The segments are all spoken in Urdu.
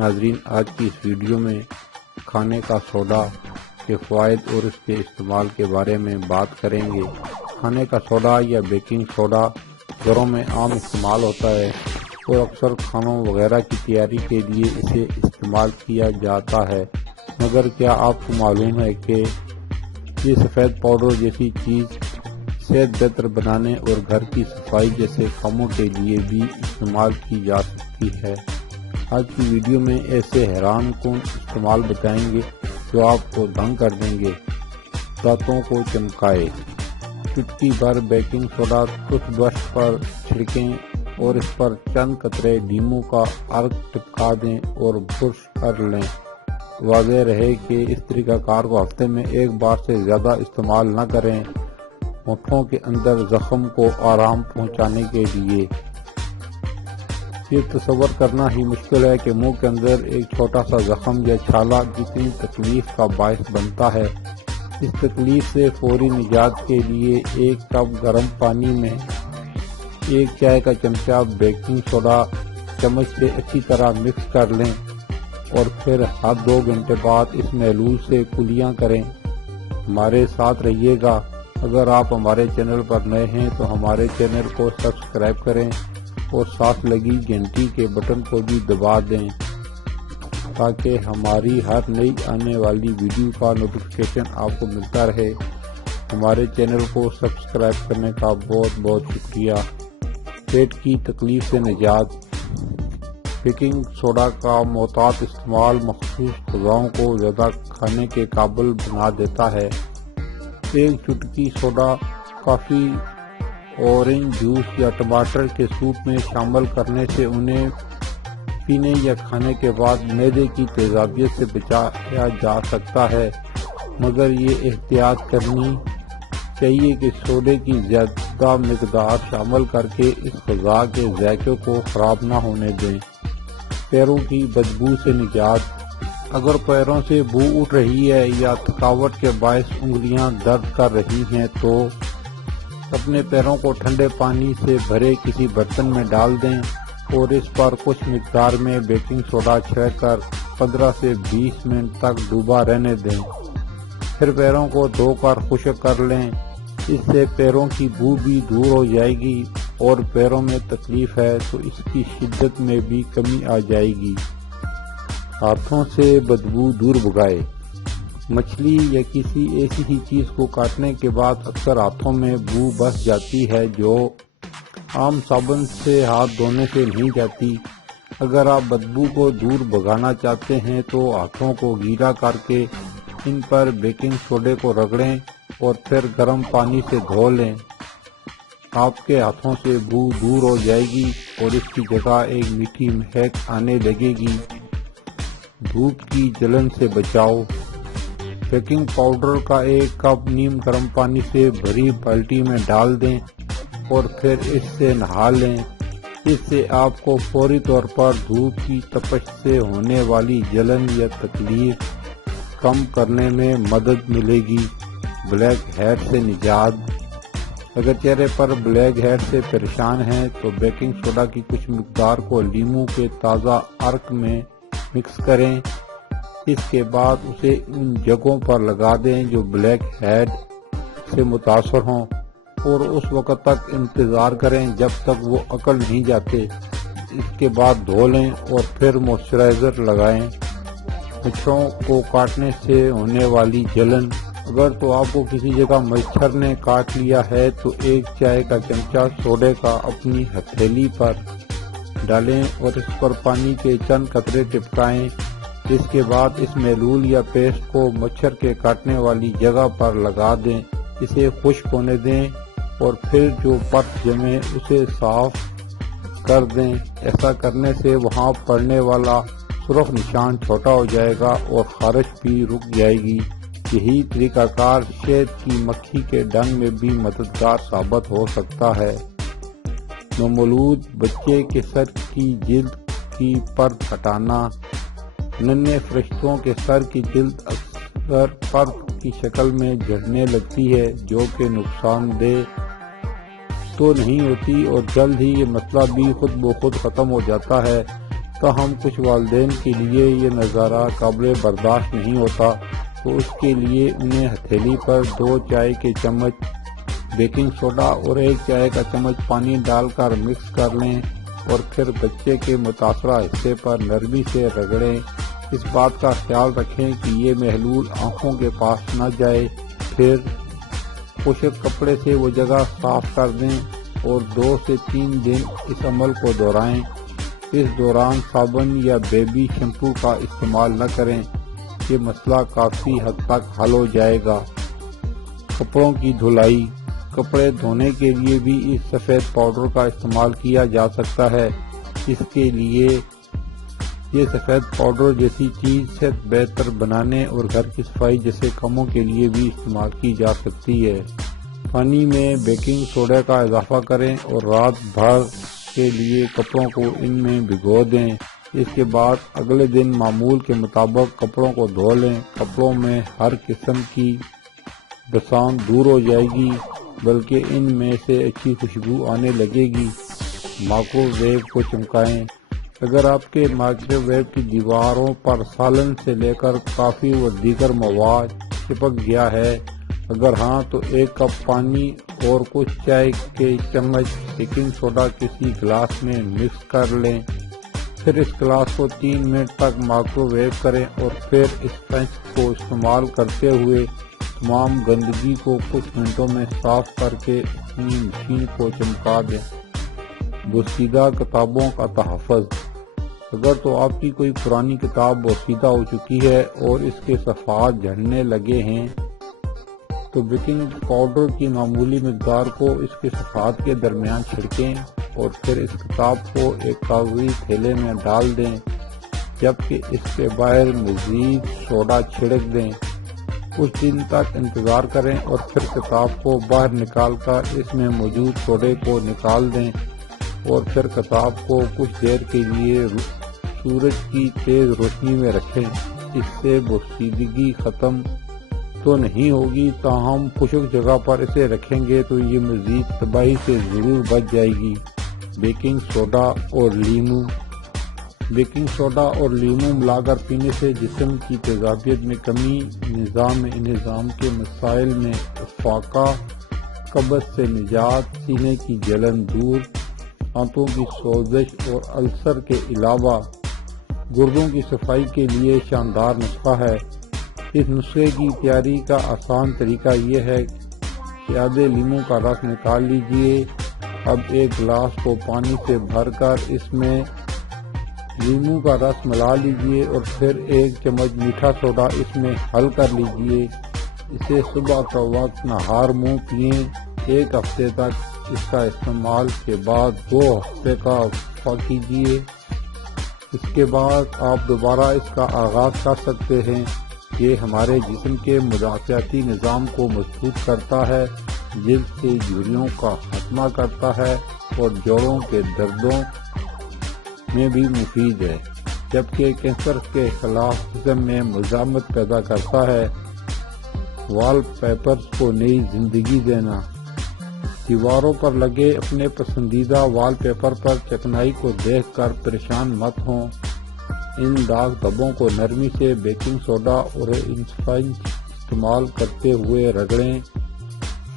ناظرین، آج کی اس ویڈیو میں کھانے کا سوڈا کے فوائد اور اس کے استعمال کے بارے میں بات کریں گے۔ کھانے کا سوڈا یا بیکنگ سوڈا گھروں میں عام استعمال ہوتا ہے اور اکثر کھانوں وغیرہ کی تیاری کے لیے اسے استعمال کیا جاتا ہے، مگر کیا آپ کو معلوم ہے کہ یہ سفید پاؤڈر جیسی چیز صحت بہتر بنانے اور گھر کی صفائی جیسے کاموں کے لیے بھی استعمال کی جا سکتی ہے؟ آج کی ویڈیو میں ایسے حیران کن استعمال بتائیں گے جو آپ کو دنگ کر دیں گے۔ دانتوں کو چمکائے۔ چٹکی بھر بیکنگ سوڈا ٹوتھ برش پر چھڑکیں اور اس پر چند قطرے لیموں کا عرق چپکا دیں اور برش کر لیں۔ واضح رہے کہ اس طریقہ کار کو ہفتے میں ایک بار سے زیادہ استعمال نہ کریں، ہونٹوں کے اندر زخم کو آرام پہنچانے کے لیے۔ یہ تصور کرنا ہی مشکل ہے کہ منہ کے اندر ایک چھوٹا سا زخم یا چھالا کتنی تکلیف کا باعث بنتا ہے۔ اس تکلیف سے فوری نجات کے لیے ایک کپ گرم پانی میں ایک چائے کا چمچہ بیکنگ سوڈا چمچ سے اچھی طرح مکس کر لیں اور پھر ہر 2 گھنٹے بعد اس محلول سے کلیاں کریں۔ ہمارے ساتھ رہیے گا۔ اگر آپ ہمارے چینل پر نئے ہیں تو ہمارے چینل کو سبسکرائب کریں اور ساتھ لگی گھنٹی کے بٹن کو بھی دبا دیں تاکہ ہماری ہر نئی آنے والی ویڈیو کا نوٹیفیکیشن آپ کو ملتا رہے۔ ہمارے چینل کو سبسکرائب کرنے کا بہت بہت شکریہ۔ پیٹ کی تکلیف سے نجات۔ بیکنگ سوڈا کا محتاط استعمال مخصوص غذاؤں کو زیادہ کھانے کے قابل بنا دیتا ہے۔ ایک چٹکی سوڈا کافی، اورنج جوس یا ٹماٹر کے سوپ میں شامل کرنے سے انہیں پینے یا کھانے کے بعد معدے کی تیزابیت سے بچایا جا سکتا ہے، مگر یہ احتیاط کرنی چاہیے کہ سوڈے کی زیادہ مقدار شامل کر کے اس غذا کے ذائقے کو خراب نہ ہونے دیں۔ پیروں کی بدبو سے نجات۔ اگر پیروں سے بو اٹھ رہی ہے یا تھکاوٹ کے باعث انگلیاں درد کر رہی ہیں تو اپنے پیروں کو ٹھنڈے پانی سے بھرے کسی برتن میں ڈال دیں اور اس پر کچھ مقدار میں بیکنگ سوڈا چھڑک کر 15 سے 20 منٹ تک ڈوبا رہنے دیں۔ پھر پیروں کو دھو کر خشک کر لیں۔ اس سے پیروں کی بو بھی دور ہو جائے گی اور پیروں میں تکلیف ہے تو اس کی شدت میں بھی کمی آ جائے گی۔ ہاتھوں سے بدبو دور بھگائے۔ مچھلی یا کسی ایسی ہی چیز کو کاٹنے کے بعد اکثر ہاتھوں میں بو بس جاتی ہے جو عام صابن سے ہاتھ دھونے سے نہیں جاتی۔ اگر آپ بدبو کو دور بھگانا چاہتے ہیں تو ہاتھوں کو گیلا کر کے ان پر بیکنگ سوڈے کو رگڑیں اور پھر گرم پانی سے دھو لیں۔ آپ کے ہاتھوں سے بو دور ہو جائے گی اور اس کی جگہ ایک میٹھی مہک آنے لگے گی۔ دھوپ کی جلن سے بچاؤ۔ بیکنگ پاؤڈر کا 1 کپ نیم گرم پانی سے بھری بالٹی میں ڈال دیں اور پھر اس سے نہا لیں۔ اس سے آپ کو فوری طور پر دھوپ کی تپش سے ہونے والی جلن یا تکلیف کم کرنے میں مدد ملے گی۔ بلیک ہیڈ سے نجات۔ اگر چہرے پر بلیک ہیڈ سے پریشان ہیں تو بیکنگ سوڈا کی کچھ مقدار کو لیموں کے تازہ عرق میں مکس کریں۔ اس کے بعد اسے ان جگہوں پر لگا دیں جو بلیک ہیڈ سے متاثر ہوں اور اس وقت تک انتظار کریں جب تک وہ اکڑ نہیں جاتے۔ اس کے بعد دھو لیں اور پھر موئسچرائزر لگائیں۔ مچھروں کو کاٹنے سے ہونے والی جلن۔ اگر تو آپ کو کسی جگہ مچھر نے کاٹ لیا ہے تو 1 چائے کا چمچہ سوڈے کا اپنی ہتھیلی پر ڈالیں اور اس پر پانی کے چند قطرے ٹپکائیں۔ اس کے بعد اس محلول یا پیسٹ کو مچھر کے کاٹنے والی جگہ پر لگا دیں۔ اسے خشک ہونے دیں اور پھر جو پرت جمے اسے صاف کر دیں۔ ایسا کرنے سے وہاں پڑنے والا سرخ نشان چھوٹا ہو جائے گا اور خارش بھی رک جائے گی۔ یہی طریقہ کار شہد کی مکھی کے ڈنگ میں بھی مددگار ثابت ہو سکتا ہے۔ نومولود بچے کے سر کی جلد کی پرت ہٹانا۔ ننھے فرشتوں کے سر کی جلد اکثر پرت کی شکل میں جھڑنے لگتی ہے جو کہ نقصان دہ تو نہیں ہوتی اور جلد ہی یہ مسئلہ بھی خود بخود ختم ہو جاتا ہے، تاہم کچھ والدین کے لیے یہ نظارہ قابل برداشت نہیں ہوتا، تو اس کے لیے انہیں ہتھیلی پر 2 چائے کے چمچ بیکنگ سوڈا اور 1 چائے کا چمچ پانی ڈال کر مکس کر لیں اور پھر بچے کے متاثرہ حصے پر نرمی سے رگڑیں۔ اس بات کا خیال رکھیں کہ یہ محلول آنکھوں کے پاس نہ جائے۔ پھر خشک کپڑے سے وہ جگہ صاف کر دیں اور 2 سے 3 دن اس عمل کو دہرائیں۔ اس دوران صابن یا بیبی شیمپو کا استعمال نہ کریں، یہ مسئلہ کافی حد تک حل ہو جائے گا۔ کپڑوں کی دھلائی۔ کپڑے دھونے کے لیے بھی اس سفید پاؤڈر کا استعمال کیا جا سکتا ہے۔ اس کے لیے یہ سفید پاؤڈر جیسی چیز صحت بہتر بنانے اور گھر کی صفائی جیسے کاموں کے لیے بھی استعمال کی جا سکتی ہے۔ پانی میں بیکنگ سوڈا کا اضافہ کریں اور رات بھر کے لیے کپڑوں کو ان میں بھگو دیں۔ اس کے بعد اگلے دن معمول کے مطابق کپڑوں کو دھو لیں۔ کپڑوں میں ہر قسم کی بسان دور ہو جائے گی، بلکہ ان میں سے اچھی خوشبو آنے لگے گی۔ مائکرو ویو کو چمکائیں۔ اگر آپ کے مائکرو ویو کی دیواروں پر سالن سے لے کر کافی و دیگر مواد چپک گیا ہے، اگر ہاں تو 1 کپ پانی اور کچھ چائے کے چمچ بیکنگ سوڈا کسی گلاس میں مکس کر لیں۔ پھر اس گلاس کو 3 منٹ تک مائکرو ویو کریں اور پھر اس پنچ کو استعمال کرتے ہوئے تمام گندگی کو کچھ منٹوں میں صاف کر کے اپنی مشین کو چمکا دیں۔ بوسیدہ کتابوں کا تحفظ۔ اگر تو آپ کی کوئی پرانی کتاب بوسیدہ ہو چکی ہے اور اس کے صفحات جھڑنے لگے ہیں، تو بیکنگ پاؤڈر کی معمولی مقدار کو اس کے صفحات کے درمیان چھڑکیں اور پھر اس کتاب کو ایک کاغذی تھیلے میں ڈال دیں، جبکہ اس کے باہر مزید سوڈا چھڑک دیں۔ کچھ دن تک انتظار کریں اور پھر کتاب کو باہر نکال کر اس میں موجود سوڈے کو نکال دیں اور پھر کتاب کو کچھ دیر کے لیے سورج کی تیز روشنی میں رکھیں۔ اس سے بوسیدگی ختم تو نہیں ہوگی، تاہم خشک جگہ پر اسے رکھیں گے تو یہ مزید تباہی سے ضرور بچ جائے گی۔ بیکنگ سوڈا اور لیموں۔ بیکنگ سوڈا اور لیموں ملا کر پینے سے جسم کی تیزابیت میں کمی، نظام انہضام کے مسائل میں افاقہ، قبض سے نجات، سینے کی جلن دور، دانتوں کی سوزش اور السر کے علاوہ گردوں کی صفائی کے لیے شاندار نسخہ ہے۔ اس نسخے کی تیاری کا آسان طریقہ یہ ہے کہ آدھے لیموں کا رس نکال لیجئے۔ اب 1 گلاس کو پانی سے بھر کر اس میں لیموں کا رس ملا لیجئے اور پھر 1 چمچ میٹھا سوڈا اس میں حل کر لیجئے۔ اسے صبح کا وقت نہار منہ پئیں۔ 1 ہفتے تک اس کا استعمال کے بعد 2 ہفتے کا وقفہ کیجئے۔ اس کے بعد آپ دوبارہ اس کا آغاز کر سکتے ہیں۔ یہ ہمارے جسم کے مدافعتی نظام کو مضبوط کرتا ہے، جلد سے جھریوں کا خاتمہ کرتا ہے اور جوڑوں کے دردوں میں بھی مفید ہے، جبکہ کینسر کے خلاف جسم میں مزاحمت پیدا کرتا ہے۔ وال پیپرز کو نئی زندگی دینا۔ دیواروں پر لگے اپنے پسندیدہ وال پیپر پر چکنائی کو دیکھ کر پریشان مت ہوں۔ ان داغ دھبوں کو نرمی سے بیکنگ سوڈا اور اسپنج استعمال کرتے ہوئے رگڑیں،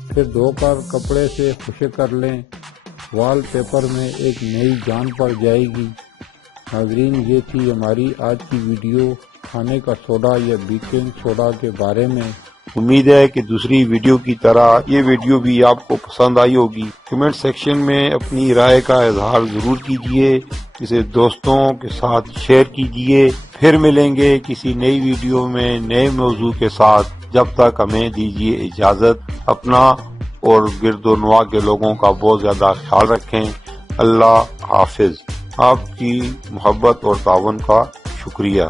پھر دھو کر کپڑے سے خشک کر لیں۔ وال پیپر میں ایک نئی جان پڑ جائے گی۔ ناظرین، یہ تھی ہماری آج کی ویڈیو کھانے کا سوڈا یا بیکنگ سوڈا کے بارے میں۔ امید ہے کہ دوسری ویڈیو کی طرح یہ ویڈیو بھی آپ کو پسند آئی ہوگی۔ کمنٹ سیکشن میں اپنی رائے کا اظہار ضرور کیجیے، اسے دوستوں کے ساتھ شیئر کیجیے۔ پھر ملیں گے کسی نئی ویڈیو میں نئے موضوع کے ساتھ۔ جب تک ہمیں دیجیے اجازت، اپنا اور گرد و نواح کے لوگوں کا بہت زیادہ خیال رکھیں۔ اللہ حافظ۔ آپ کی محبت اور تعاون کا شکریہ۔